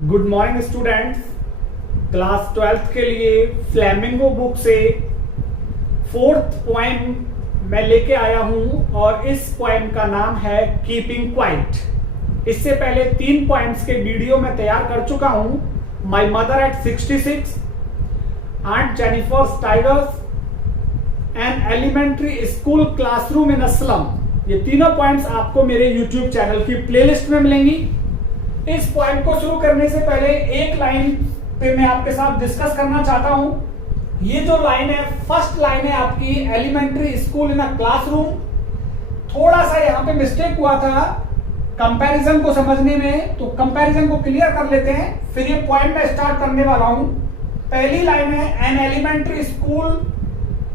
Good morning students. Class 12th के लिए flamingo book से फोर्थ पोएम मैं लेके आया हूं और इस पोएम का नाम है कीपिंग क्वाइट। इससे पहले 3 पोएम्स के वीडियो मैं तैयार कर चुका हूं। My mother at 66, aunt Jennifer tigers and elementary school classroom in a slum. ये तीनों पॉइंट्स आपको मेरे YouTube चैनल की प्लेलिस्ट में मिलेंगी। इस पॉइंट को शुरू करने से पहले एक लाइन पे मैं आपके साथ डिस्कस करना चाहता हूं। ये जो लाइन है, फर्स्ट लाइन है आपकी, elementary school in a classroom. थोड़ा सा यहां पे मिस्टेक हुआ था कंपैरिजन को समझने में, तो कंपैरिजन को क्लियर कर लेते हैं, फिर ये पॉइंट मैं स्टार्ट करने वाला हूं। पहली लाइन है an elementary school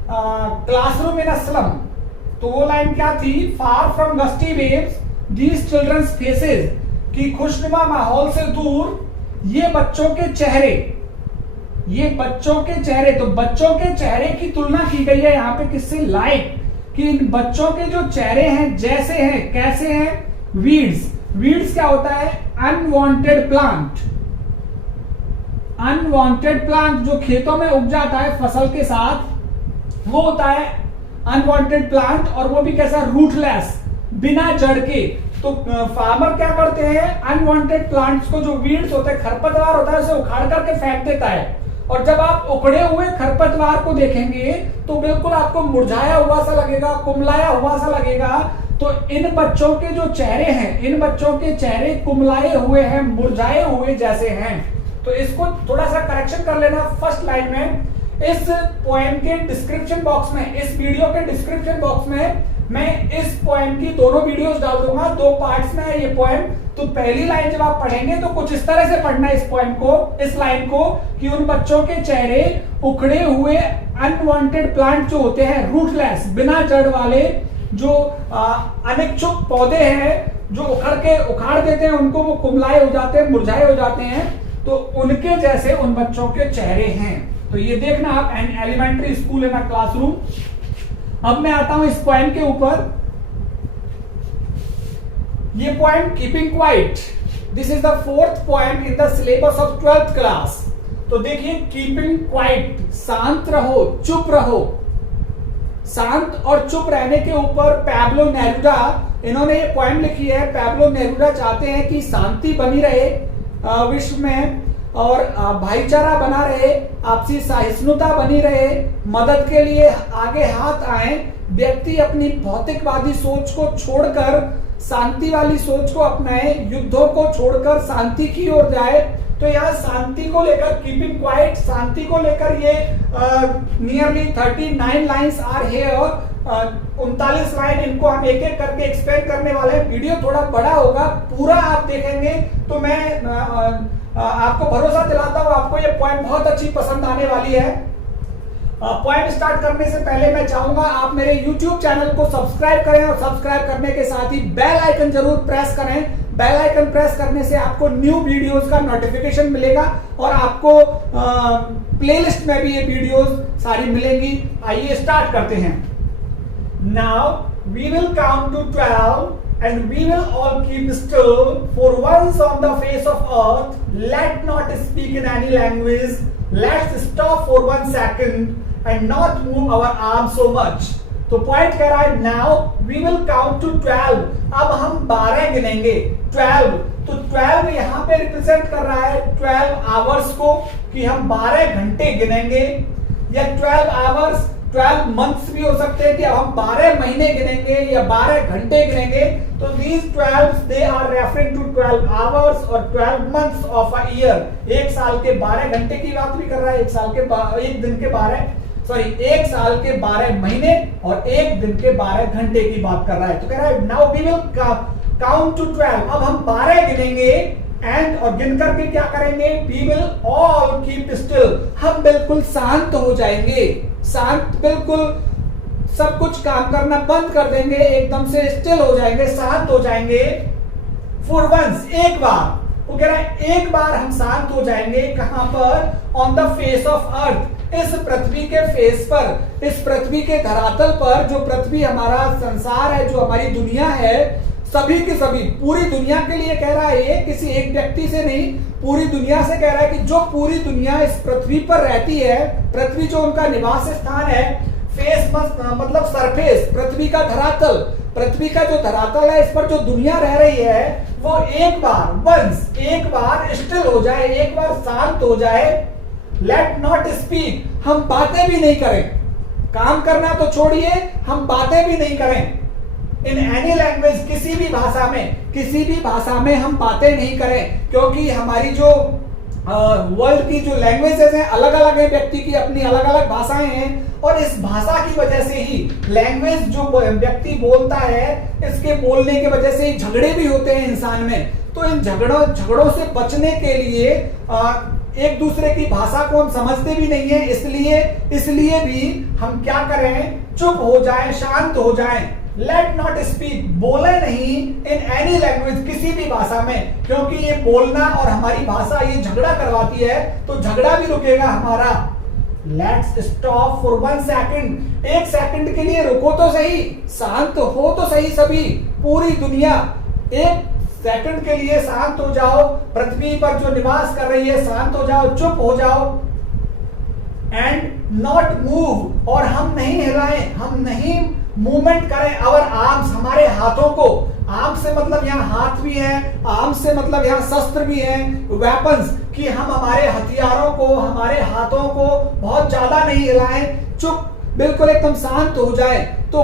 classroom in a slum. तो वो लाइन क्या थी? Far from gusty waves these childrens faces, कि खुशनुमा माहौल से दूर ये बच्चों के चेहरे, ये बच्चों के चेहरे। तो बच्चों के चेहरे की तुलना की गई है यहां पे किससे? लाइक, कि इन बच्चों के जो चेहरे हैं जैसे हैं, कैसे हैं? वीड्स। वीड्स क्या होता है? Unwanted plant. अनवांटेड प्लांट जो खेतों में उग जाता है फसल के साथ, वो होता है अनवांटेड प्लांट, और वो भी कैसा? रूटलेस, बिना जड़ के। तो फार्मर क्या करते हैं? अनवांटेड प्लांट्स को, जो वीड्स होते हैं, खरपतवार होता है, उसे उखाड़ करके फेंक देता है। और जब आप उखड़े हुए खरपतवार को देखेंगे तो बिल्कुल आपको मुरझाया हुआ सा लगेगा, कुमलाया हुआ सा लगेगा। तो इन बच्चों के जो चेहरे हैं, इन बच्चों के चेहरे कुमलाए हुए हैं, मुरझाए हुए जैसे हैं। तो इसको थोड़ा सा करेक्शन कर लेना फर्स्ट लाइन में। इस पोएम के डिस्क्रिप्शन बॉक्स में, इस वीडियो के डिस्क्रिप्शन बॉक्स में मैं इस पोएम की दोनों वीडियोस डाल दूंगा। 2 पार्ट्स में है ये पोएम। तो पहली लाइन जब आप पढ़ेंगे तो कुछ इस तरह से पढ़ना है इस पोएम को, इस लाइन को, कि उन बच्चों के चेहरे उखड़े हुए अनवांटेड प्लांट जो होते हैं, रूटलेस, बिना जड़ वाले, जो अनिच्छुक पौधे हैं, जो उखाड़ देते हैं उनको, वो कुमलाए हो जाते हैं, मुरझाए हो जाते हैं, तो उनके जैसे उन बच्चों के चेहरे हैं। तो ये देखना आप, an elementary school in a classroom. अब मैं आता हूं इस पोएम के ऊपर। ये poem keeping quiet, this is the 4th poem in the syllabus of 12th class. तो देखिए, कीपिंग क्वाइट, शांत रहो, चुप रहो। शांत और चुप रहने के ऊपर पैब्लो नेरुदा, इन्होंने ये पोएम लिखी है। पैब्लो नेरुदा चाहते हैं कि शांति बनी रहे विश्व में, और भाईचारा बना रहे, आपसी सहिष्णुता बनी रहे, मदद के लिए आगे हाथ आए। व्यक्ति अपनी भौतिकवादी सोच को छोड़कर शांति वाली सोच को अपनाए, युद्धों को छोड़कर शांति की ओर जाए। तो यहाँ शांति को लेकर, कीपिंग क्वाइट, शांति को लेकर ये nearly 39 lines are here. 39 line, इनको हम एक एक करके एक्सप्लेन करने वाले हैं। वीडियो थोड़ा बड़ा होगा, पूरा आप देखेंगे तो मैं आपको भरोसा दिलाता हूं आपको ये पोएम बहुत अच्छी पसंद आने वाली है। पोएम स्टार्ट करने से पहले मैं चाहूंगा आप मेरे YouTube चैनल को सब्सक्राइब करें, और सब्सक्राइब करने के साथ ही बेल आइकन जरूर प्रेस करें। बेल आइकन प्रेस करने से आपको न्यू वीडियोस का नोटिफिकेशन मिलेगा, और आपको प्लेलिस्ट में भी ये वीडियोस सारी मिलेंगी। आइए स्टार्ट करते हैं। Now we will count to 12 and we will all keep still, for once on the face of earth, let not speak in any language, let's stop for 1 second and not move our arms so much. तो point कह रहा है now we will count to 12, अब हम 12 गिनेंगे। 12, तो 12 यहाँ पे represent कर रहा है 12 आवर्स को, कि हम 12 घंटे गिनेंगे, या 12 आवर्स, 12 मंथ्स भी हो सकते हैं, कि अब हम 12 महीने गिनेंगे या 12 घंटे गिनेंगे। तो these 12 they are referring to 12 hours और 12 months of a year। एक साल के 12 घंटे की बात भी कर रहा है, एक साल के एक दिन के 12 एक साल के 12 महीने और एक दिन के 12 घंटे की बात कर रहा है। तो कह रहा है now we will count to 12, अब हम 12 गिनेंगे, एंड और गिन करके क्या करेंगे? we will all keep still, हम बिल्कुल शांत हो जाएंगे। शांत, बिल्कुल सब कुछ काम करना बंद कर देंगे, एकदम से स्टिल हो जाएंगे, शांत हो जाएंगे। for once, एक बार, वो कह रहा है एक बार हम शांत हो जाएंगे। कहां पर? On the face of earth, इस पृथ्वी के फेस पर, इस पृथ्वी के धरातल पर, जो पृथ्वी हमारा संसार है, जो हमारी दुनिया है, सभी के सभी, पूरी दुनिया के लिए कह रहा है, ये किसी एक व्यक्ति से नहीं, पूरी दुनिया से कह रहा है कि जो पूरी दुनिया इस पृथ्वी पर रहती है, पृथ्वी जो उनका निवास स्थान है, फेस मतलब सरफेस, पृथ्वी का धरातल, पृथ्वी का जो धरातल है, इस पर जो दुनिया रह रही है, वो एक बार स्टिल हो जाए, एक बार शांत हो जाए। लेट नॉट स्पीक, हम बातें भी नहीं करें, काम करना तो छोड़िए, हम बातें भी नहीं करें। इन एनी लैंग्वेज, किसी भी भाषा में हम बातें नहीं करें, क्योंकि हमारी जो वर्ल्ड की जो लैंग्वेजेस हैं अलग अलग है, व्यक्ति की अपनी अलग अलग भाषाएं हैं, और इस भाषा की वजह से ही लैंग्वेज जो व्यक्ति बोलता है, इसके बोलने की वजह से ही झगड़े भी होते हैं इंसान में। तो इन झगड़ों से बचने के लिए एक दूसरे की भाषा को हम समझते भी नहीं है, इसलिए भी हम क्या करें, चुप हो जाएं, शांत हो जाएं। लेट नॉट स्पीक, बोले नहीं इन एनी लैंग्वेज, किसी भी भाषा में, क्योंकि ये बोलना और हमारी भाषा ये झगड़ा करवाती है, तो झगड़ा भी रुकेगा हमारा। Let's stop for 1 second, 1 second के लिए रुको तो सही, शांत हो तो सही सभी, पूरी दुनिया 1 सेकंड के लिए शांत हो जाओ, पृथ्वी पर जो निवास कर रही है शांत हो जाओ, चुप हो जाओ। एंड नॉट मूव, और हम नहीं हिलाएं, हम नहीं मूवमेंट करें अवर आर्म्स, हमारे हाथों को, आर्म्स से मतलब यहाँ हाथ भी है, आर्म्स से मतलब यहाँ शस्त्र भी है, वेपन्स, कि हम हमारे हथियारों को, हमारे हाथों को बहुत ज्यादा नहीं हिलाएं, चुप बिल्कुल एकदम शांत हो जाए। तो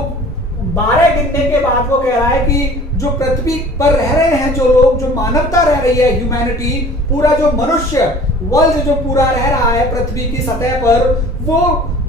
12 गिनने के बाद वो कह रहा है कि जो पृथ्वी पर रह रहे हैं जो लोग, जो मानवता रह रही है, ह्यूमैनिटी, पूरा जो मनुष्य वर्ल्ड जो पूरा रह रहा है पृथ्वी की सतह पर, वो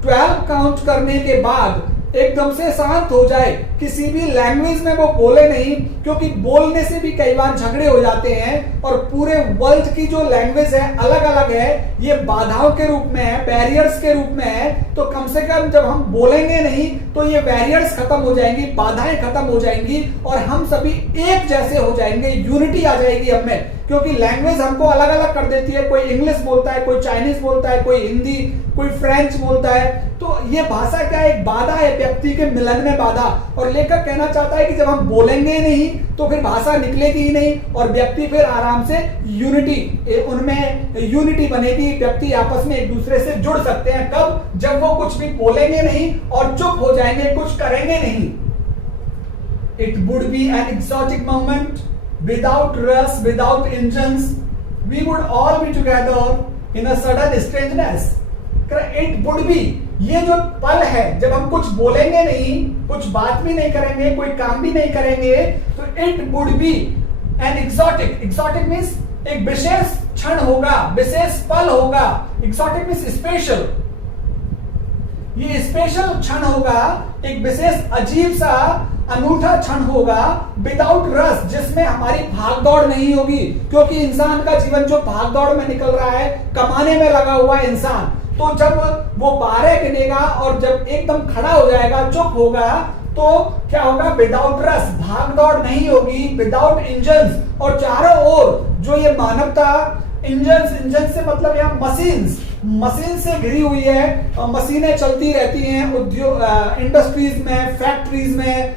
12 काउंट करने के बाद एकदम से शांत हो जाए, किसी भी लैंग्वेज में वो बोले नहीं, क्योंकि बोलने से भी कई बार झगड़े हो जाते हैं, और पूरे वर्ल्ड की जो लैंग्वेज है अलग अलग है, ये बाधाओं के रूप में है, बैरियर्स के रूप में है। तो कम से कम जब हम बोलेंगे नहीं तो ये बैरियर्स खत्म हो जाएंगी, बाधाएं खत्म हो जाएंगी, और हम सभी एक जैसे हो जाएंगे, यूनिटी आ जाएगी हम में, क्योंकि लैंग्वेज हमको अलग अलग कर देती है, कोई इंग्लिश बोलता है, कोई चाइनीज बोलता है, कोई हिंदी, कोई फ्रेंच बोलता है। तो ये भाषा क्या है, एक बाधा है, व्यक्ति के मिलन में बाधा। और लेखक कहना चाहता है कि जब हम बोलेंगे नहीं तो फिर भाषा निकलेगी ही नहीं, और व्यक्ति फिर आराम से यूनिटी, उनमें यूनिटी बनेगी, व्यक्ति आपस में एक दूसरे से जुड़ सकते हैं। कब? जब वो कुछ भी बोलेंगे नहीं और चुप हो जाएंगे, कुछ करेंगे नहीं। It would be an exotic moment without rush, without engines, we would all be together in a sudden strangeness. It would be, ये जो पल है जब हम कुछ बोलेंगे नहीं, कुछ बात भी नहीं करेंगे, कोई काम भी नहीं करेंगे, तो it would be an exotic, exotic means एक विशेष क्षण होगा, विशेष पल होगा, exotic means special, ये स्पेशल क्षण होगा, एक विशेष अजीब सा अनूठा क्षण होगा, विदाउट रस, जिसमें हमारी भाग दौड़ नहीं होगी, क्योंकि इंसान का जीवन जो भाग दौड़ में निकल रहा है, कमाने में लगा हुआ है इंसान। तो जब वो 12 गिनेगा और जब एकदम खड़ा हो जाएगा, चुप होगा, तो क्या होगा, विदाउट रस, भाग दौड़ नहीं होगी, विदाउट इंजन्स, और चारों ओर जो ये मानवता, इंजन से मतलब यहाँ मशीन से घिरी हुई है, मशीनें चलती रहती हैं उद्योग, इंडस्ट्रीज में, फैक्ट्रीज में,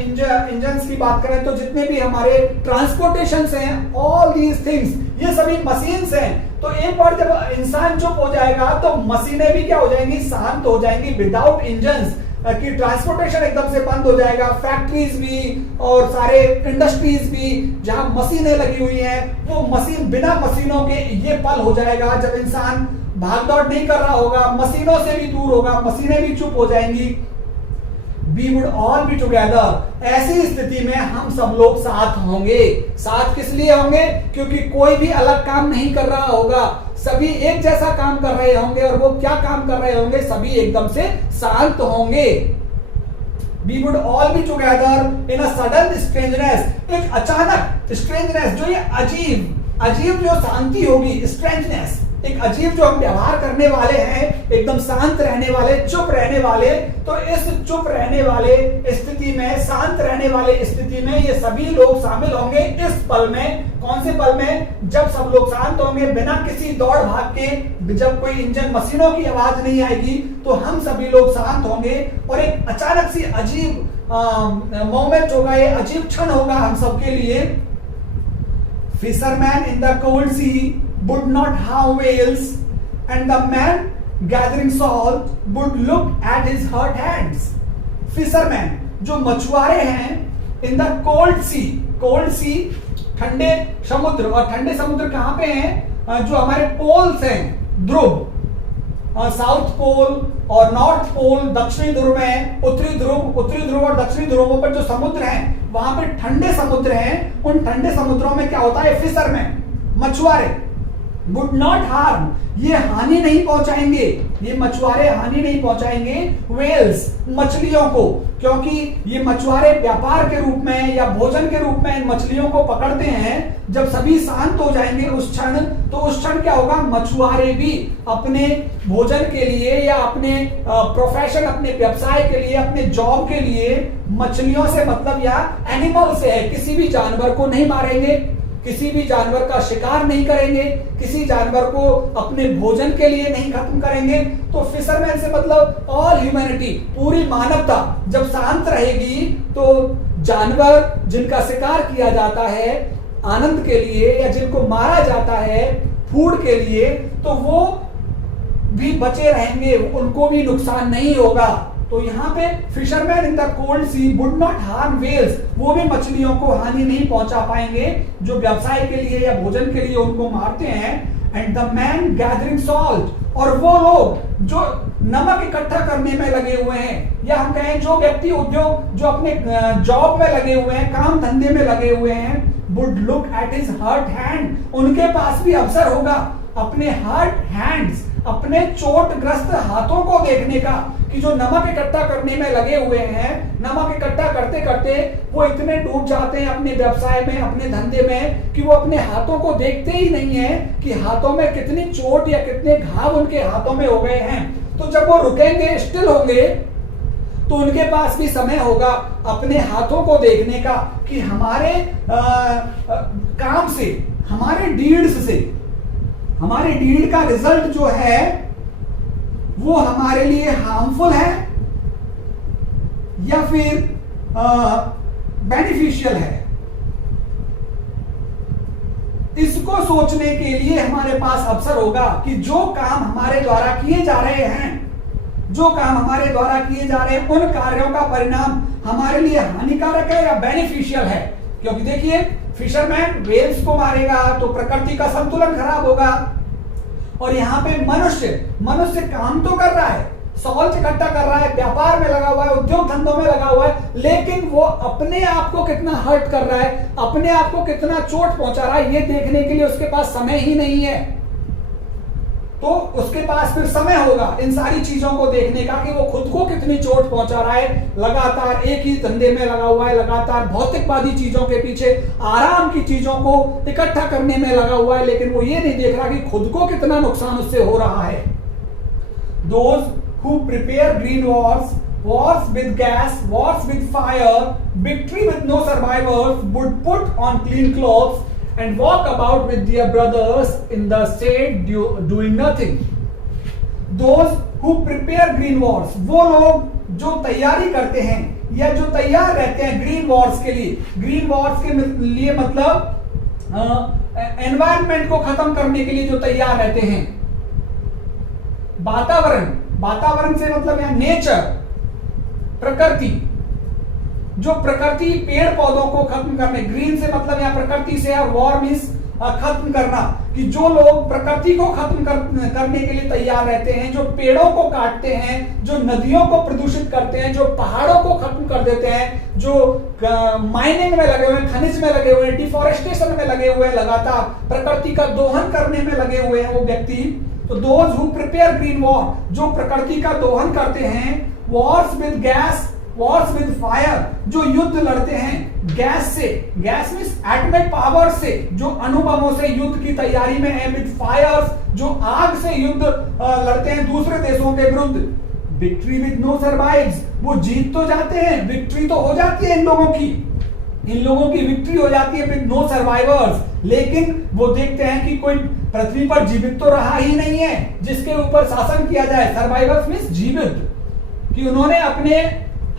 इंजन्स की बात करें तो जितने भी हमारे ट्रांसपोर्टेशन हैं, ऑल दीज थिंग्स, ये सभी मशीन्स हैं। तो एक बार जब इंसान चुप हो जाएगा तो मशीनें भी क्या हो जाएंगी, शांत हो जाएंगी, विदाउट इंजन्स कि ट्रांसपोर्टेशन एकदम से बंद हो जाएगा, फैक्ट्रीज भी और सारे इंडस्ट्रीज भी जहां मशीनें लगी हुई हैं, वो मशीन, बिना मशीनों के ये पल हो जाएगा जब इंसान भाग दौड़ नहीं कर रहा होगा, मशीनों से भी दूर होगा, मशीनें भी चुप हो जाएंगी। We would all be together, ऐसी स्थिति में हम सब लोग साथ होंगे। साथ किस लिए होंगे? क्योंकि कोई भी अलग काम नहीं कर रहा होगा, सभी एक जैसा काम कर रहे होंगे, और वो क्या काम कर रहे होंगे, सभी एकदम से शांत होंगे। We would all be together in a sudden strangeness, एक अचानक स्ट्रेंजनेस, जो ये अजीब जो शांति होगी, स्ट्रेंजनेस, एक अजीब जो हम व्यवहार करने वाले हैं, एकदम शांत रहने वाले, चुप रहने वाले। तो इस चुप रहने वाले स्थिति में, शांत रहने वाले स्थिति में ये सभी लोग शामिल होंगे इस पल में। कौन से पल में? जब सब लोग शांत होंगे, बिना किसी दौड़ भाग के, जब कोई इंजन, मशीनों की आवाज नहीं आएगी, तो हम सभी लोग शांत होंगे, और एक अचानक सी अजीब मोमेंट होगा, ये अजीब क्षण होगा हम सबके लिए। Fisherman in the cold sea would not harm whales and the man gathering salt would look at his hurt hands. Fisherman जो मछुआरे हैं इन द कोल्ड सी ठंडे समुद्र, और ठंडे समुद्र कहां पे हैं? जो हमारे पोल्स हैं, ध्रुव, साउथ पोल और नॉर्थ पोल, दक्षिणी ध्रुव में, उत्तरी ध्रुव और दक्षिणी ध्रुवों पर जो समुद्र हैं वहां पर ठंडे समुद्र हैं। उन ठंडे समुद्रों में क्या होता है? फिशरमैन, मछुआरे, वुड नॉट हार्म, ये हानि नहीं पहुंचाएंगे, ये मछुआरे हानि नहीं पहुंचाएंगे व्हेल्स, मछलियों को, क्योंकि ये मछुआरे व्यापार के रूप में या भोजन के रूप में इन मछलियों को पकड़ते हैं। जब सभी शांत हो जाएंगे उस क्षण, तो उस क्षण क्या होगा? मछुआरे भी अपने भोजन के लिए या अपने प्रोफेशन, अपने व्यवसाय के लिए, अपने जॉब के लिए मछलियों से मतलब या एनिमल से है, किसी भी जानवर को नहीं मारेंगे, किसी भी जानवर का शिकार नहीं करेंगे, किसी जानवर को अपने भोजन के लिए नहीं खत्म करेंगे। तो फिशरमैन से मतलब ऑल ह्यूमैनिटी, पूरी मानवता जब शांत रहेगी तो जानवर जिनका शिकार किया जाता है आनंद के लिए या जिनको मारा जाता है फूड के लिए, तो वो भी बचे रहेंगे, उनको भी नुकसान नहीं होगा। तो यहाँ पे fisherman in the cold sea would not harm whales, वो भी मछलियों को हानि नहीं पहुंचा पाएंगे जो व्यवसाय के लिए या भोजन के लिए उनको मारते हैं। And the man gathering salt, और वो लोग जो नमक इकट्ठा करने में लगे हुए हैं, या हम कहें जो व्यक्ति उद्योग जो अपने जॉब में लगे हुए हैं, काम धंधे में लगे हुए हैं, would look at his hurt hand, उनके पास भी अवसर होगा अपने हर्ट हैंड्स, अपने चोटग्रस्त हाथों को देखने का, कि जो नमक इकट्ठा करने में लगे हुए हैं, नमक इकट्ठा करते करते वो इतने डूब जाते हैं अपने व्यवसाय में, अपने धंधे में, कि वो अपने हाथों को देखते ही नहीं है कि हाथों में कितनी चोट या कितने घाव उनके हाथों में हो गए हैं। तो जब वो रुकेंगे, स्टिल होंगे, तो उनके पास भी समय होगा अपने हाथों को देखने का कि हमारे काम से, हमारे डीड्स से, हमारे डीड का रिजल्ट जो है वो हमारे लिए हार्मफुल है या फिर बेनिफिशियल है। इसको सोचने के लिए हमारे पास अवसर होगा कि जो काम हमारे द्वारा किए जा रहे हैं, जो काम हमारे द्वारा किए जा रहे हैं, उन कार्यों का परिणाम हमारे लिए हानिकारक है या बेनिफिशियल है। क्योंकि देखिए, फिशरमैन व्हेल्स को मारेगा तो प्रकृति का संतुलन खराब होगा, और यहाँ पे मनुष्य काम तो कर रहा है, सॉल्ट इकट्ठा कर रहा है, व्यापार में लगा हुआ है, उद्योग धंधों में लगा हुआ है, लेकिन वो अपने आप को कितना हर्ट कर रहा है, अपने आप को कितना चोट पहुंचा रहा है, ये देखने के लिए उसके पास समय ही नहीं है। तो उसके पास फिर समय होगा इन सारी चीजों को देखने का कि वो खुद को कितनी चोट पहुंचा रहा है, लगातार एक ही धंधे में लगा हुआ है, लगातार भौतिकवादी चीजों के पीछे, आराम की चीजों को इकट्ठा करने में लगा हुआ है, लेकिन वो ये नहीं देख रहा कि खुद को कितना नुकसान उससे हो रहा है। Those who prepare green wars, wars with gas, wars with fire, victory with no survivors, would put on clean clothes and walk about with their brothers in the shade doing nothing. Those who prepare green wars, वो लोग जो तैयारी करते हैं या जो तैयार रहते हैं ग्रीन वॉर्स के लिए, ग्रीन वॉर्स के लिए मतलब एनवायरनमेंट को खत्म करने के लिए जो तैयार रहते हैं, वातावरण से मतलब यहाँ नेचर, प्रकृति, जो प्रकृति पेड़ पौधों को खत्म करने, ग्रीन से मतलब यहाँ प्रकृति से, और वॉर मीन्स खत्म करना, कि जो लोग प्रकृति को खत्म करने के लिए तैयार रहते हैं, जो पेड़ों को काटते हैं, जो नदियों को प्रदूषित करते हैं, जो पहाड़ों को खत्म कर देते हैं, जो माइनिंग में लगे हुए हैं, खनिज में लगे हुए हैं, डिफॉरेस्टेशन में लगे हुए हैं, लगातार प्रकृति का दोहन करने में लगे हुए हैं वो व्यक्ति, तो those who prepare green war, जो प्रकृति का दोहन करते हैं, Wars with gas, Wars with fire, जो युद्ध लड़ते हैं गैस से, गैस मींस एटॉमिक पावर से, जो अणुबमों से युद्ध की तैयारी में है, विद फायर्स, जो आग से युद्ध लड़ते हैं दूसरे देशों के विरुद्ध, विक्ट्री विद नो सर्वाइव्स, वो जीत तो जाते हैं, विक्ट्री तो हो जाती है इन लोगों की विक्ट्री हो जाती है विद नो सर्वाइवर्स, लेकिन वो देखते हैं कि कोई पृथ्वी पर जीवित तो रहा ही नहीं है जिसके ऊपर शासन किया जाए। सर्वाइवर्स मींस जीवित, कि उन्होंने अपने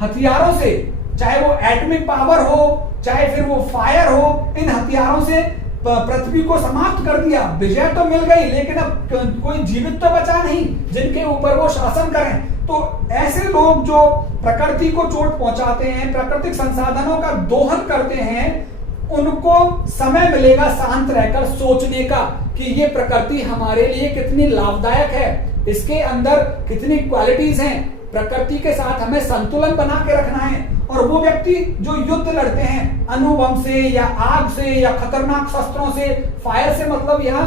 हथियारों से चाहे वो एटॉमिक पावर हो, चाहे फिर वो फायर हो, इन हथियारों से पृथ्वी को समाप्त कर दिया। विजय तो मिल गई, लेकिन अब कोई जीवित तो बचा नहीं जिनके ऊपर वो शासन करें। तो ऐसे लोग जो प्रकृति को चोट पहुंचाते हैं, प्राकृतिक संसाधनों का दोहन करते हैं, उनको समय मिलेगा शांत रहकर सोचने का कि ये प्रकृति हमारे लिए कितनी लाभदायक है, इसके अंदर कितनी क्वालिटीज हैं, प्रकृति के साथ हमें संतुलन बना के रखना है। और वो व्यक्ति जो युद्ध लड़ते हैं अणुबम से या आग से या खतरनाक शस्त्रों से, फायर से मतलब यहाँ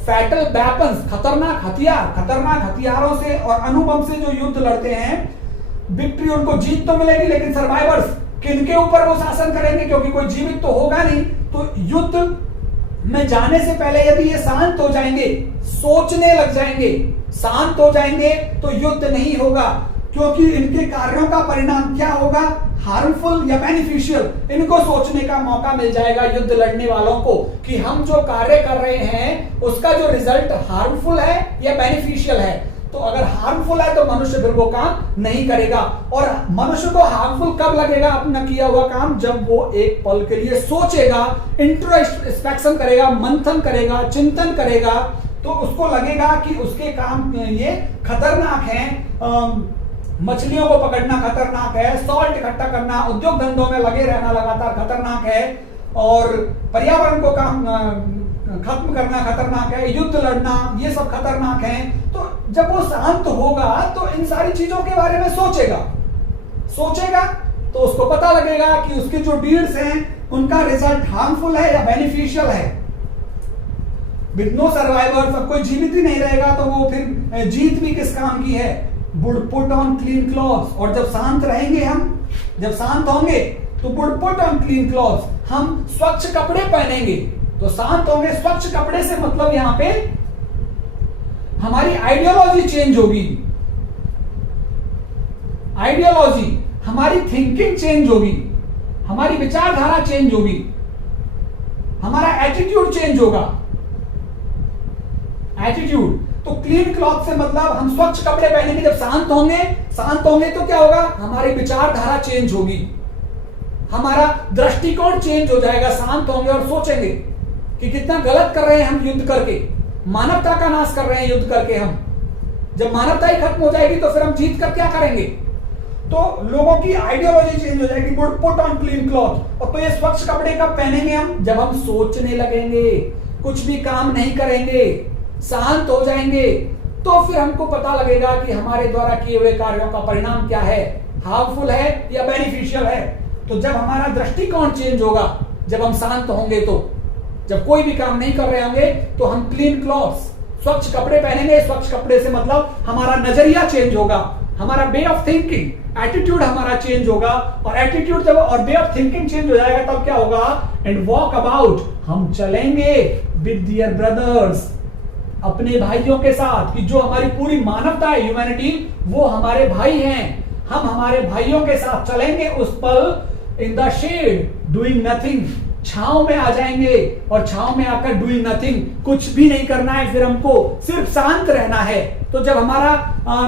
फैटल वेपन्स, खतरनाक हथियारों से और अणुबम से जो युद्ध लड़ते हैं, विक्ट्री उनको, जीत तो मिलेगी, लेकिन सर्वाइवर्स किनके ऊपर वो शासन करेंगे, क्योंकि कोई जीवित तो होगा नहीं। तो युद्ध में जाने से पहले यदि ये शांत हो जाएंगे, सोचने लग जाएंगे, शांत हो जाएंगे, तो युद्ध नहीं होगा। क्योंकि इनके कार्यों का परिणाम क्या होगा, हार्मफुल या बेनिफिशियल, इनको सोचने का मौका मिल जाएगा युद्ध लड़ने वालों को कि हम जो कार्य कर रहे हैं उसका जो रिजल्ट हार्मफुल है या बेनिफिशियल है। तो अगर हार्मफुल है तो मनुष्य फिर वो काम नहीं करेगा। और मनुष्य को हार्मफुल कब लगेगा अपना किया हुआ काम, जब वो एक पल के लिए सोचेगा, इंट्रोस्पेक्शन करेगा, मंथन करेगा, चिंतन करेगा, तो उसको लगेगा कि उसके काम ये खतरनाक है। मछलियों को पकड़ना खतरनाक है, सॉल्ट इकट्ठा करना, उद्योग धंधों में लगे रहना लगातार खतरनाक है, और पर्यावरण को काम खत्म करना खतरनाक है, युद्ध लड़ना, ये सब खतरनाक है। तो जब वो शांत होगा तो इन सारी चीजों के बारे में सोचेगा तो उसको पता लगेगा कि उसके जो डीड्स हैं उनका रिजल्ट हार्मफुल है या बेनिफिशियल है। विद नो सर्वाइवर्स, अब कोई जीवित ही नहीं रहेगा तो वो फिर जीत भी किस काम की है। Would put on clean clothes, और जब शांत रहेंगे हम, जब शांत होंगे तो would put on clean clothes, हम स्वच्छ कपड़े पहनेंगे। तो शांत होंगे, स्वच्छ कपड़े से मतलब यहां पे हमारी आइडियोलॉजी चेंज होगी, हमारी थिंकिंग चेंज होगी, हमारी विचारधारा चेंज होगी, हमारा एटीट्यूड चेंज होगा। एटीट्यूड तो क्लीन क्लॉथ से मतलब हम स्वच्छ कपड़े पहनेंगे। जब शांत होंगे तो क्या होगा, हमारी विचारधारा चेंज होगी, हमारा दृष्टिकोण चेंज हो जाएगा। शांत होंगे और सोचेंगे कि कितना गलत कर रहे हैं हम युद्ध करके, मानवता का नाश कर रहे हैं युद्ध करके हम। जब मानवता ही खत्म हो जाएगी तो फिर हम जीत कर क्या करेंगे। तो लोगों की आइडियोलॉजी चेंज हो जाएगी। पुट ऑन क्लीन क्लॉथ, और तो ये स्वच्छ कपड़े कब पहनेंगे हम, जब हम सोचने लगेंगे, कुछ भी काम नहीं करेंगे, शांत हो जाएंगे, तो फिर हमको पता लगेगा कि हमारे द्वारा किए हुए कार्यों का परिणाम क्या है, हार्मफुल है या बेनिफिशियल है। तो जब हमारा दृष्टिकोण चेंज होगा, जब हम शांत होंगे, तो जब कोई भी काम नहीं कर रहे होंगे तो हम क्लीन क्लॉथ्स, स्वच्छ कपड़े पहनेंगे। स्वच्छ कपड़े से मतलब हमारा नजरिया चेंज होगा, हमारा वे ऑफ थिंकिंग, एटीट्यूड हमारा चेंज होगा। और एटीट्यूड जब और वे ऑफ थिंकिंग चेंज हो जाएगा तब क्या होगा, एंड वॉक अबाउट, हम चलेंगे विद दियर ब्रदर्स, अपने भाइयों के साथ, कि जो हमारी पूरी मानवता है, ह्यूमैनिटी, वो हमारे भाई हैं। हम हमारे भाइयों के साथ चलेंगे उस पल। In the shade doing nothing, छांव में आ जाएंगे, और छांव में आकर डूइंग नथिंग, कुछ भी नहीं करना है, फिर हमको सिर्फ शांत रहना है। तो जब हमारा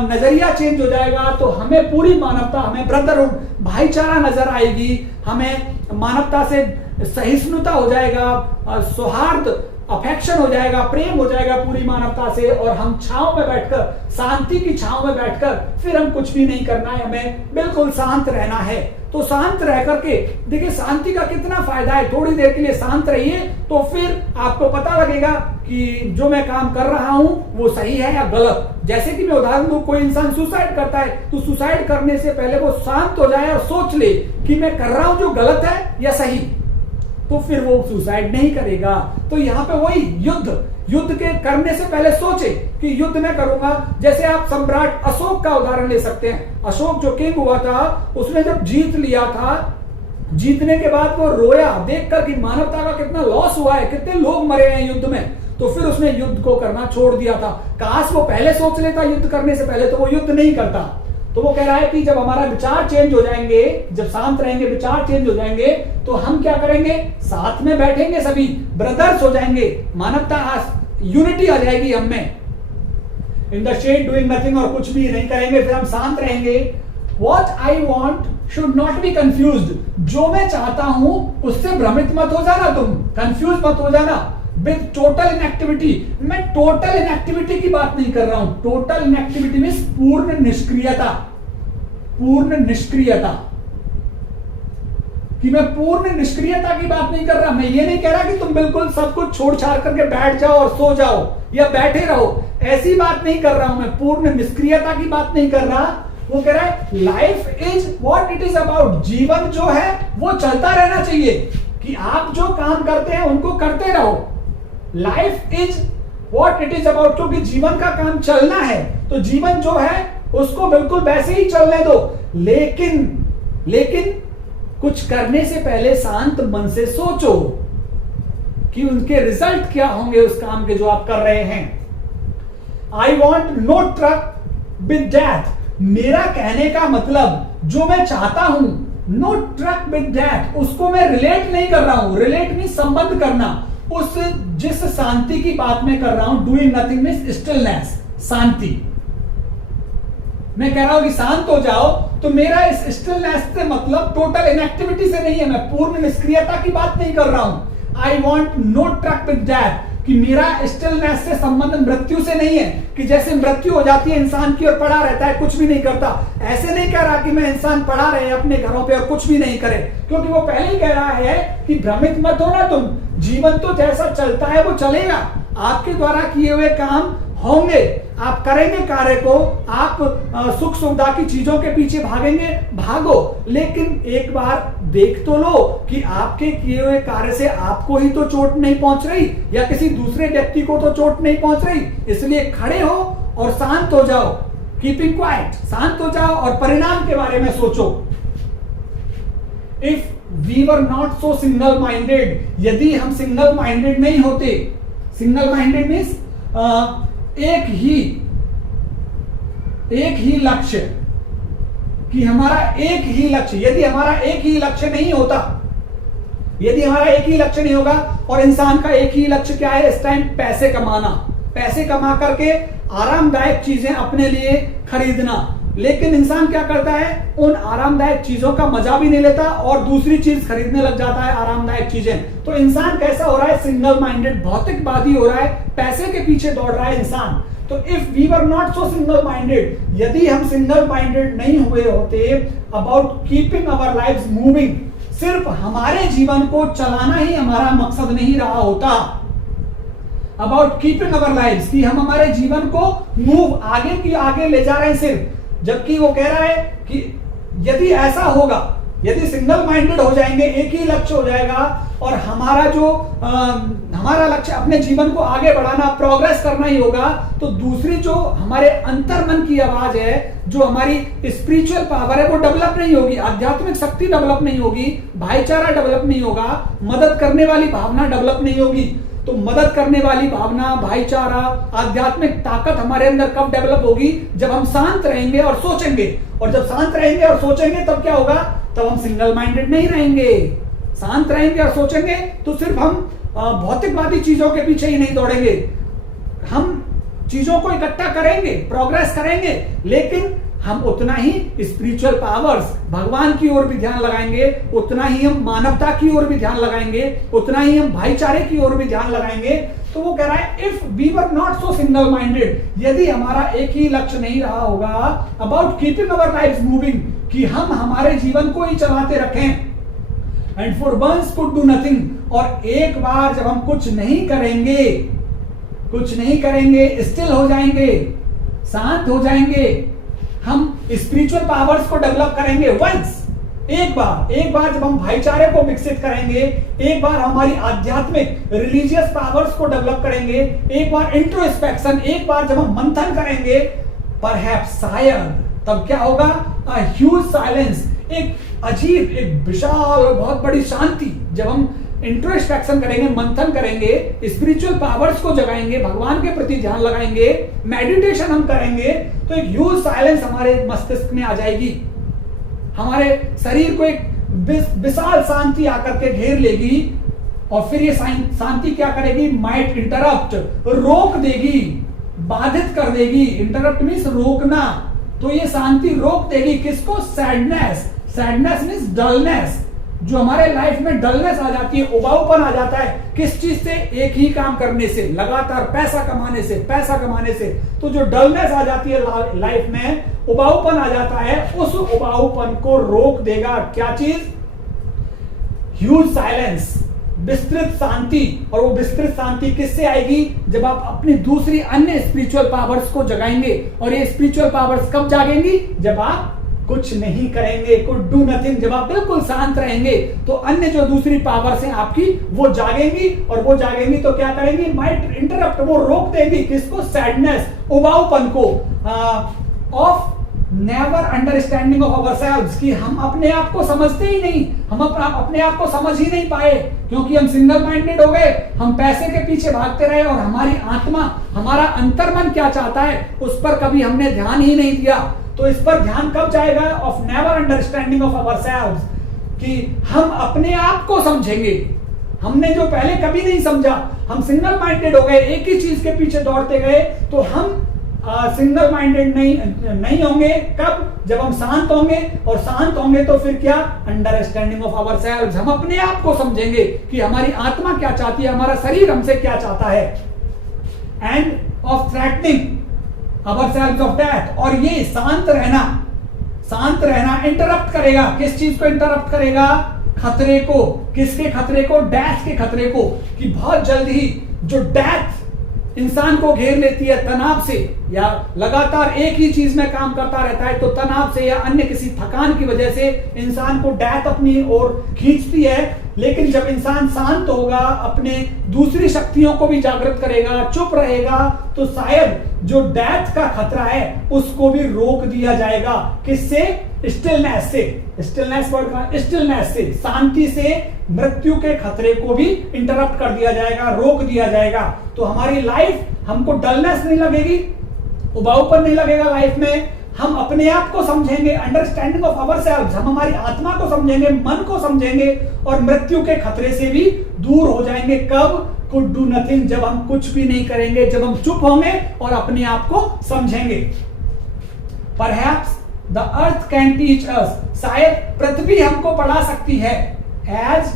नजरिया चेंज हो जाएगा तो हमें पूरी मानवता, हमें ब्रदरहुड, भाईचारा नजर आएगी, हमें मानवता से सहिष्णुता हो जाएगा, सौहार्द, अफेक्शन हो जाएगा, प्रेम हो जाएगा पूरी मानवता से। और हम छांव में बैठकर, शांति की छांव में बैठकर, फिर हम कुछ भी नहीं करना है, हमें बिल्कुल शांत रहना है। तो शांत रह करके देखिए शांति का कितना फायदा है। थोड़ी देर के लिए शांत रहिए तो फिर आपको पता लगेगा कि जो मैं काम कर रहा हूं वो सही है या गलत। जैसे कि मैं उदाहरण दूं, कोई इंसान सुसाइड करता है तो सुसाइड करने से पहले वो शांत हो जाए और सोच ले कि मैं कर रहा हूं जो गलत है या सही, तो फिर वो सुसाइड नहीं करेगा। तो यहाँ पे वही युद्ध के करने से पहले सोचे कि युद्ध मैं करूंगा। जैसे आप सम्राट अशोक का उदाहरण ले सकते हैं। अशोक जो किंग हुआ था, उसने जब जीत लिया था, जीतने के बाद वो रोया देखकर कि मानवता का कितना लॉस हुआ है, कितने लोग मरे हैं युद्ध में, तो फिर उसने युद्ध को करना छोड़ दिया था। काश वो पहले सोच लेता युद्ध करने से पहले, तो वो युद्ध नहीं करता। तो वो कह रहा है कि जब हमारा विचार चेंज हो जाएंगे, जब शांत रहेंगे, विचार चेंज हो जाएंगे, तो हम क्या करेंगे, साथ में बैठेंगे, सभी ब्रदर्स हो जाएंगे, मानवता, यूनिटी आ जाएगी हम में। In the shade doing nothing, और कुछ भी नहीं करेंगे, फिर हम शांत रहेंगे। What I want should not be confused. जो मैं चाहता हूं उससे भ्रमित मत हो जाना, तुम कंफ्यूज मत हो जाना. विद टोटल इनएक्टिविटी, मैं टोटल इनएक्टिविटी की बात नहीं कर रहा हूं. टोटल इनएक्टिविटी मींस पूर्ण निष्क्रियता. पूर्ण निष्क्रियता कि मैं पूर्ण निष्क्रियता की बात नहीं कर रहा. मैं ये नहीं कह रहा कि तुम बिल्कुल सब कुछ छोड़ छाड़ करके बैठ जाओ और सो जाओ या बैठे रहो, ऐसी बात नहीं कर रहा हूं. मैं पूर्ण निष्क्रियता की बात नहीं कर रहा. वो कह रहा है life is what it is about. जीवन जो है वो चलता रहना चाहिए, कि आप जो काम करते हैं उनको करते रहो. Life is what it is about, क्योंकि जीवन का काम चलना है, तो जीवन जो है उसको बिल्कुल वैसे ही चलने दो. लेकिन कुछ करने से पहले शांत मन से सोचो कि उनके रिजल्ट क्या होंगे उस काम के जो आप कर रहे हैं. I want no truck with death. मेरा कहने का मतलब जो मैं चाहता हूं, नो ट्रक विद डेथ, उसको मैं रिलेट नहीं कर रहा हूं. रिलेट मीन संबंध करना. उस जिस शांति की बात मैं कर रहा हूं, डूइंग नथिंग मीन्स स्टिलनेस, शांति. मैं कह रहा हूं कि शांत हो जाओ, तो मेरा इस स्टिलनेस से मतलब टोटल इनएक्टिविटी से नहीं है. मैं पूर्ण निष्क्रियता की बात नहीं कर रहा हूं. I want no truck with death, कि मेरा स्टिलनेस से संबंध मृत्यु से नहीं है, कि जैसे मृत्यु हो जाती है इंसान की और पड़ा रहता है कुछ भी नहीं करता. ऐसे नहीं कह रहा कि मैं इंसान पड़ा रहे अपने घरों पे और कुछ भी नहीं करे, क्योंकि वो पहले ही कह रहा है कि भ्रमित मत हो ना तुम. जीवन तो जैसा चलता है वो चलेगा. आपके द्वारा किए हुए काम होंगे, आप करेंगे कार्य को, आप सुख सुविधा की चीजों के पीछे भागेंगे, भागो. लेकिन एक बार देख तो लो कि आपके किए हुए कार्य से आपको ही तो चोट नहीं पहुंच रही, या किसी दूसरे व्यक्ति को तो चोट नहीं पहुंच रही. इसलिए खड़े हो और शांत हो जाओ. कीपिंग क्वाइट, शांत हो जाओ और परिणाम के बारे में सोचो. If we were not so single minded, यदि हम सिंगल माइंडेड नहीं होते. सिंगल माइंडेड मीन्स एक ही लक्ष्य, कि हमारा एक ही लक्ष्य. यदि हमारा एक ही लक्ष्य नहीं होता, यदि हमारा एक ही लक्ष्य नहीं होगा, और इंसान का एक ही लक्ष्य क्या है इस टाइम, पैसे कमाना, पैसे कमा करके आरामदायक चीजें अपने लिए खरीदना. लेकिन इंसान क्या करता है, उन आरामदायक चीजों का मजा भी नहीं लेता और दूसरी चीज खरीदने लग जाता है, आरामदायक चीजें. तो इंसान कैसा हो रहा है, सिंगल माइंडेड, भौतिकवादी हो रहा है, पैसे के पीछे दौड़ रहा है इंसान. तो if we were not so single minded, यदि हम सिंगल माइंडेड नहीं हुए होते about keeping our lives moving, सिर्फ हमारे जीवन को चलाना ही हमारा मकसद नहीं रहा होता. अबाउट कीपिंग अवर लाइव्स, कि हम हमारे जीवन को मूव आगे की आगे ले जा रहे हैं सिर्फ. जबकि वो कह रहा है कि यदि ऐसा होगा, यदि सिंगल माइंडेड हो जाएंगे, एक ही लक्ष्य हो जाएगा, और हमारा जो हमारा लक्ष्य अपने जीवन को आगे बढ़ाना, प्रोग्रेस करना ही होगा, तो दूसरी जो हमारे अंतर्मन की आवाज है, जो हमारी स्पिरिचुअल पावर है, वो डेवलप नहीं होगी, आध्यात्मिक शक्ति डेवलप नहीं होगी, भाईचारा डेवलप नहीं होगा, मदद करने वाली भावना डेवलप नहीं होगी. तो मदद करने वाली भावना, भाईचारा, आध्यात्मिक ताकत हमारे अंदर कब डेवलप होगी, जब हम शांत रहेंगे और सोचेंगे. और जब शांत रहेंगे और सोचेंगे तब क्या होगा, तब हम सिंगल माइंडेड नहीं रहेंगे. शांत रहेंगे और सोचेंगे तो सिर्फ हम भौतिकवादी चीजों के पीछे ही नहीं दौड़ेंगे. हम चीजों को इकट्ठा करेंगे, प्रोग्रेस करेंगे, लेकिन हम उतना ही स्पिरिचुअल पावर्स, भगवान की ओर भी ध्यान लगाएंगे, उतना ही हम मानवता की ओर भी ध्यान लगाएंगे, उतना ही हम भाईचारे की ओर भी ध्यान लगाएंगे. तो वो कह रहा है if we were not so single minded, यदि हमारा एक ही लक्ष्य नहीं रहा होगा about keeping our lives moving, कि हम हमारे जीवन को ही चलाते रखें, and for once could do nothing, और एक बार जब हम कुछ नहीं करेंगे, स्टिल हो जाएंगे, शांत हो जाएंगे, हम स्पिरिचुअल पावर्स को डेवलप करेंगे. वंस, एक बार जब हम भाईचारे को विकसित करेंगे, एक बार हमारी आध्यात्मिक रिलीजियस पावर्स को डेवलप करेंगे, एक बार इंट्रोस्पेक्शन, एक बार जब हम मंथन करेंगे, परहैप्स शायद तब क्या होगा, अ ह्यूज साइलेंस, एक अजीब, एक विशाल और बहुत बड़ी शांति. जब हम इंट्रोस्पेक्शन करेंगे, मंथन करेंगे, स्पिरिचुअल पावर्स को जगाएंगे, भगवान के प्रति ध्यान लगाएंगे, मेडिटेशन हम करेंगे, तो एक ह्यूज साइलेंस हमारे मस्तिष्क में आ जाएगी. हमारे शरीर को एक विशाल शांति आकर के घेर लेगी, और फिर ये शांति क्या करेगी, माइट इंटरप्ट, रोक देगी, बाधित कर देगी. इंटरप्ट मीन्स रोकना. तो ये शांति रोक देगी किसको? सैडनेस। सैडनेस मीन्स डलनेस, जो हमारे लाइफ में डलनेस आ जाती है, उबाऊपन आ जाता है। किस चीज से? एक ही काम करने से, लगातार पैसा कमाने से, पैसा कमाने से। तो जो डलनेस आ जाती है लाइफ में, उबाऊपन आ जाता है, उस उबाऊपन को रोक देगा क्या चीज? ह्यूज साइलेंस, विस्तृत शांति। और वो विस्तृत शांति किससे आएगी? जब आप अपनी दूसरी अन्य स्पिरिचुअल पावर्स को जगाएंगे। और ये स्पिरिचुअल पावर्स कब जागेंगी? जब आप कुछ नहीं करेंगे, कुछ डू नथिंग, जब आप बिल्कुल शांत रहेंगे तो अन्य जो दूसरी पावर्स हैं आपकी वो जागेंगी। और वो जागेंगी तो क्या करेंगी? माइट इंटरप्ट, वो रोक देंगी किसको? सैडनेस, उबाऊपन को। Of never understanding of ourselves, कि हम अपने आप को समझते ही नहीं, हम अपने आप को समझ ही नहीं पाए, क्योंकि हम सिंगल माइंडेड हो गए, हम पैसे के पीछे भागते रहे और हमारी आत्मा, हमारा अंतर्मन क्या चाहता है उस पर कभी हमने ध्यान ही नहीं दिया। तो इस पर ध्यान कब जाएगा? Of never understanding of ourselves, कि हम अपने आप को समझेंगे। हमने जो पहले कभी नहीं समझा, हम सिंगल माइंडेड हो गए, एक ही चीज के पीछे दौड़ते गए, तो हम सिंगल माइंडेड नहीं होंगे। कब? जब हम शांत होंगे, और शांत होंगे तो फिर क्या? अंडरस्टैंडिंग ऑफ अवरसेल्व्स, हम अपने आप को समझेंगे कि हमारी आत्मा क्या चाहती है, हमारा शरीर हमसे क्या चाहता है। End of threatening ourselves of death, और ये शांत रहना इंटरप्ट करेगा। किस चीज को इंटरप्ट करेगा? खतरे को। किसके खतरे को? डेथ के खतरे को, कि बहुत जल्द ही जो डेथ इंसान को घेर लेती है तनाव से, या लगातार एक ही चीज में काम करता रहता है तो तनाव से या अन्य किसी थकान की वजह से इंसान को डेथ अपनी ओर खींचती है। लेकिन जब इंसान शांत होगा, अपने दूसरी शक्तियों को भी जागृत करेगा, चुप रहेगा, तो शायद जो डेथ का खतरा है उसको भी रोक दिया जाएगा। किससे? स्टिलनेस से। स्टिलनेस वर्ड का स्टिलनेस से, शांति से मृत्यु के खतरे को भी इंटरप्ट कर दिया जाएगा, रोक दिया जाएगा। तो हमारी लाइफ, हमको डलनेस नहीं लगेगी, उबाऊपन नहीं लगेगा लाइफ में। हम अपने आप को समझेंगे, अंडरस्टैंडिंग ऑफ अवरसेल्व्स, हम हमारी आत्मा को समझेंगे, मन को समझेंगे, और मृत्यु के खतरे से भी दूर हो जाएंगे। कब? कुड डू नथिंग, जब हम कुछ भी नहीं करेंगे, जब हम चुप होंगे और अपने आप को समझेंगे। Perhaps the earth can teach us, शायद पृथ्वी हमको पढ़ा सकती है। As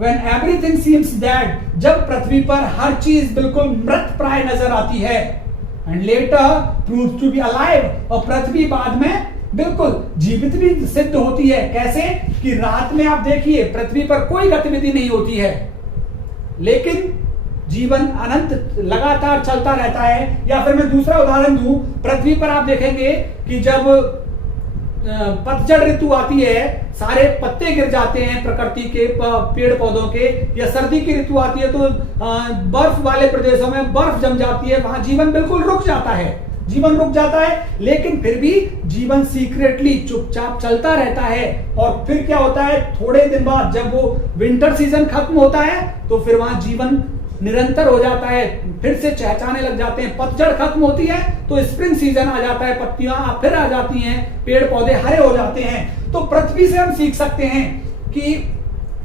when everything seems dead, जब पृथ्वी पर हर चीज बिल्कुल मृत प्राय नजर आती है। and later proves to be alive, और पृथ्वी बाद में बिल्कुल जीवित भी सिद्ध होती है। कैसे? कि रात में आप देखिए पृथ्वी पर कोई गतिविधि नहीं होती है, लेकिन जीवन अनंत लगातार चलता रहता है। या फिर मैं दूसरा उदाहरण दूं, पृथ्वी पर आप देखेंगे कि जब पतझड़ ऋतु आती है, सारे पत्ते गिर जाते हैं प्रकृति के, पेड़ पौधों के, या सर्दी की ऋतु आती है तो बर्फ वाले प्रदेशों में बर्फ जम जाती है, वहां जीवन बिल्कुल रुक जाता है, जीवन रुक जाता है। लेकिन फिर भी जीवन सीक्रेटली चुपचाप चलता रहता है। और फिर क्या होता है? थोड़े दिन बाद जब वो विंटर सीजन खत्म होता है तो फिर वहां जीवन निरंतर हो जाता है, फिर से चहचहाने लग जाते हैं। पतझड़ खत्म होती है तो स्प्रिंग सीजन आ जाता है, पत्तियां फिर आ जाती हैं, पेड़ पौधे हरे हो जाते हैं। तो पृथ्वी से हम सीख सकते हैं कि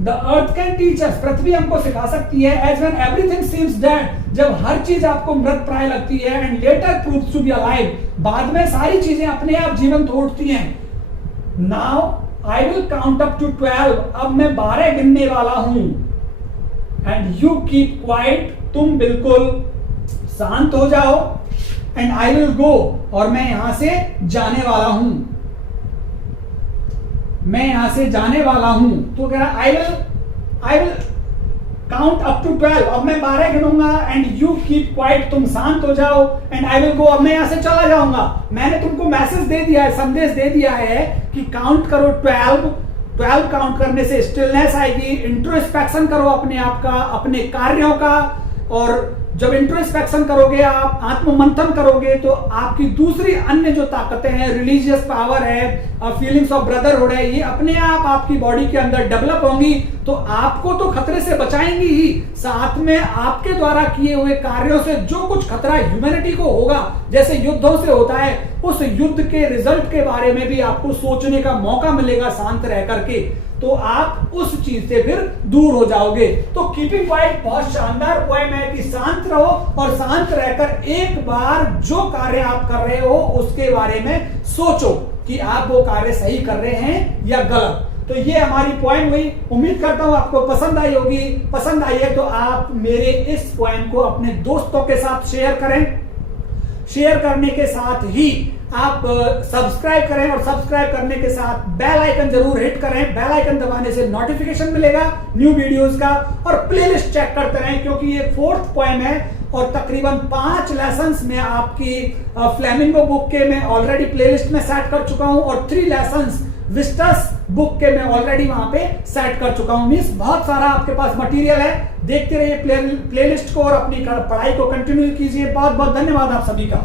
the earth can teach us, पृथ्वी हमको सिखा सकती है। As when everything seems dead, जब हर चीज आपको मृत प्राय लगती है। And later proves to be alive, बाद में सारी चीजें अपने आप जीवंत उठती हैं। Now I will count up to 12, अब मैं 12 गिनने वाला हूं। एंड यू कीप क्वाइट, तुम बिल्कुल शांत हो जाओ। एंड आई विल गो, और मैं यहां से जाने वाला हूं, मैं यहां से जाने वाला हूं। तो कह रहा I will count up to 12, अब मैं 12 गिनूंगा। एंड यू कीप क्वाइट, तुम शांत हो जाओ। एंड आई विल गो, अब मैं यहां से चला जाऊंगा। मैंने तुमको मैसेज दे दिया है, संदेश दे दिया है कि काउंट करो 12 काउंट करने से स्टिलनेस आएगी। इंट्रोस्पेक्शन करो अपने आप का, अपने कार्यों का। और जब इंट्रोस्पेक्शन करोगे, आप आत्ममंथन करोगे, तो आपकी दूसरी अन्य जो ताकतें हैं, रिलीजियस पावर है, फीलिंग्स ऑफ ब्रदरहुड है, ये अपने आप आपकी बॉडी के अंदर डेवलप होंगी। तो आपको तो खतरे से बचाएंगी ही, साथ में आपके द्वारा किए हुए कार्यों से जो कुछ खतरा ह्यूमैनिटी को होगा, जैसे युद्धों से होता है, उस युद्ध के रिजल्ट के बारे में भी आपको सोचने का मौका मिलेगा शांत रह करके, तो आप उस चीज से फिर दूर हो जाओगे। तो कीपिंग क्वाइट बहुत शानदार पॉइंट है कि शांत रहो और शांत रहकर एक बार जो कार्य आप कर रहे हो उसके बारे में सोचो कि आप वो कार्य सही कर रहे हैं या गलत। तो ये हमारी पॉइंट हुई। उम्मीद करता हूं आपको पसंद आई होगी। पसंद आई है तो आप मेरे इस पॉइंट को अपने दोस्तों के साथ शेयर करें। शेयर करने के साथ ही आप सब्सक्राइब करें और सब्सक्राइब करने के साथ बेल आइकन जरूर हिट करें। बेल आइकन दबाने से नोटिफिकेशन मिलेगा न्यू वीडियोस का, और प्लेलिस्ट चेक करते रहें क्योंकि ये 4th पोएम है और तकरीबन 5 लेसन्स में आपकी फ्लेमिंगो बुक के मैं ऑलरेडी प्लेलिस्ट में सेट कर चुका हूं और 3 लेसन्स विस्टस बुक के मैं ऑलरेडी वहां पे सेट कर चुका हूं। मींस बहुत सारा आपके पास मटेरियल है। देखते रहिए प्लेलिस्ट को और अपनी पढ़ाई को कंटिन्यू कीजिए। बहुत बहुत धन्यवाद आप सभी का।